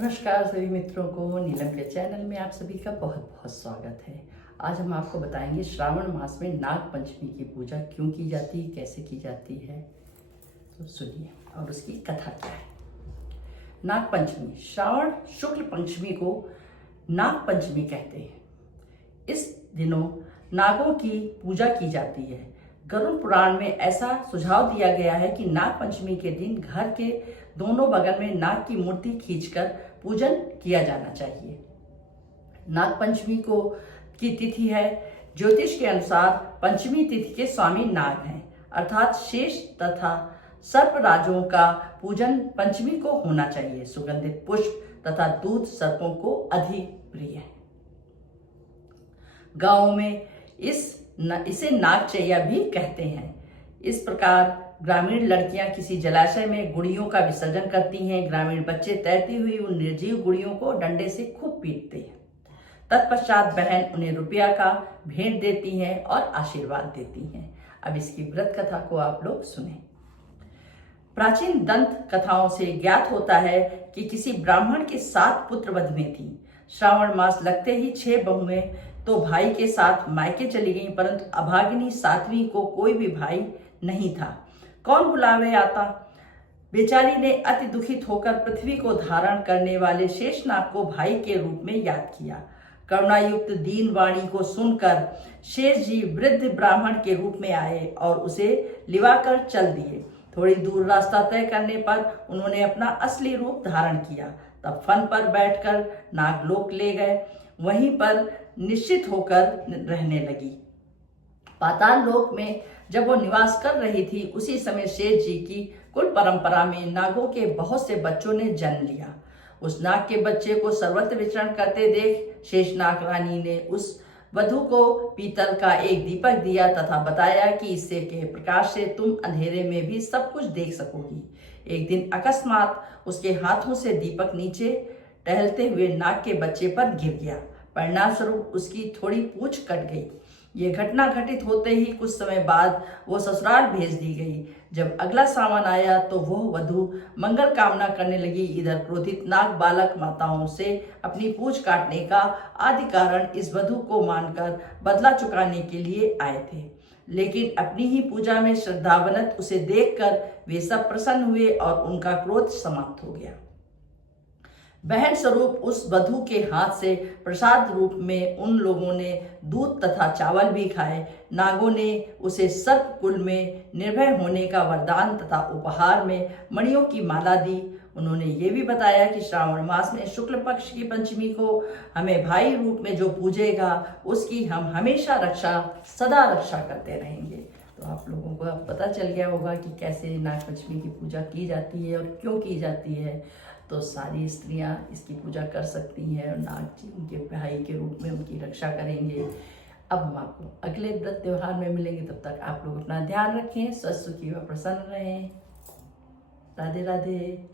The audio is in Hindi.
नमस्कार सभी मित्रों को नीलम के चैनल में आप सभी का बहुत बहुत स्वागत है। आज हम आपको बताएंगे श्रावण मास में नाग पंचमी की पूजा क्यों की जाती है, कैसे की जाती है। तो सुनिए और उसकी कथा क्या है। नाग पंचमी, श्रावण शुक्ल पंचमी को नाग पंचमी कहते हैं। इस दिनों नागों की पूजा की जाती है। गरुड़ पुराण में ऐसा सुझाव दिया गया है कि नाग पंचमी के दिन घर के दोनों बगल में नाग की मूर्ति खींचकर पूजन किया जाना चाहिए। नाग पंचमी को की तिथि है, ज्योतिष के अनुसार पंचमी तिथि के स्वामी नाग हैं, अर्थात शेष तथा सर्प राजों का पूजन पंचमी को होना चाहिए। सुगंधित पुष्प तथा दूध सर्पों को अधिक प्रिय है। गांवों में इसे नागचैया भी कहते हैं। इस प्रकार ग्रामीण लड़कियां किसी जलाशय में गुड़ियों का विसर्जन करती हैं। ग्रामीण बच्चे तैरती हुई उन निर्जीव गुड़ियों को डंडे से खूब पीटते हैं। तत्पश्चात बहन उन्हें रुपया का भेंट देती हैं और आशीर्वाद देती हैं। अब इसकी व्रत कथा को आप लोग सुने। प्राचीन दंत कथाओं से ज्ञात होता है कि किसी ब्राह्मण के 7 पुत्र वध में थी। श्रावण मास लगते ही 6 बहुएं तो भाई के साथ मायके चली गईं, परंतु अभागिनी 7वीं को कोई भी भाई नहीं था। कौन बुलावे आता। बेचारी ने अति दुखित होकर पृथ्वी को धारण करने वाले शेषनाग को भाई के रूप में याद किया। करुणायुक्त दीन वाणी को सुनकर शेष जी वृद्ध ब्राह्मण के रूप में आए और उसे लिवाकर चल दिए। थोड़ी दूर रास्ता तय करने पर उन्होंने अपना असली रूप धारण किया। तब फन पर बैठकर नागलोक ले गए। वहीं पर निश्चित होकर रहने लगी। पाताल लोक में जब वो निवास कर रही थी, उसी समय शेष जी की कुल परंपरा में नागों के बहुत से बच्चों ने जन्म लिया। उस नाग के बच्चे को सर्वत्र विचरण करते देख शेषनाग रानी ने उस वधू को पीतल का एक दीपक दिया तथा बताया कि इससे के प्रकाश से तुम अंधेरे में भी सब कुछ देख सकोगी। एक दिन अकस्मात उसके हाथों से दीपक नीचे टहलते हुए नाग के बच्चे पर गिर गया। परिणाम स्वरूप उसकी थोड़ी पूंछ कट गई। ये घटना घटित होते ही कुछ समय बाद वो ससुराल भेज दी गई। जब अगला सावन आया तो वह वधू मंगल कामना करने लगी। इधर क्रोधित नाग बालक माताओं से अपनी पूंछ काटने का आदि कारण इस वधू को मानकर बदला चुकाने के लिए आए थे, लेकिन अपनी ही पूजा में श्रद्धावनत उसे देखकर वे सब प्रसन्न हुए और उनका क्रोध समाप्त हो गया। बहन स्वरूप उस वधू के हाथ से प्रसाद रूप में उन लोगों ने दूध तथा चावल भी खाए। नागों ने उसे सर्प कुल में निर्भय होने का वरदान तथा उपहार में मणियों की माला दी। उन्होंने ये भी बताया कि श्रावण मास में शुक्ल पक्ष की पंचमी को हमें भाई रूप में जो पूजेगा उसकी हम हमेशा सदा रक्षा करते रहेंगे। तो आप लोगों को अब पता चल गया होगा कि कैसे नाग पंचमी की पूजा की जाती है और क्यों की जाती है। तो सारी स्त्रियां इसकी पूजा कर सकती हैं और नाग जी उनके भाई के रूप में उनकी रक्षा करेंगे। अब हम आपको अगले व्रत त्योहार में मिलेंगे। तब तक आप लोग अपना ध्यान रखें, स्वस्थ सुखी व प्रसन्न रहें। राधे राधे।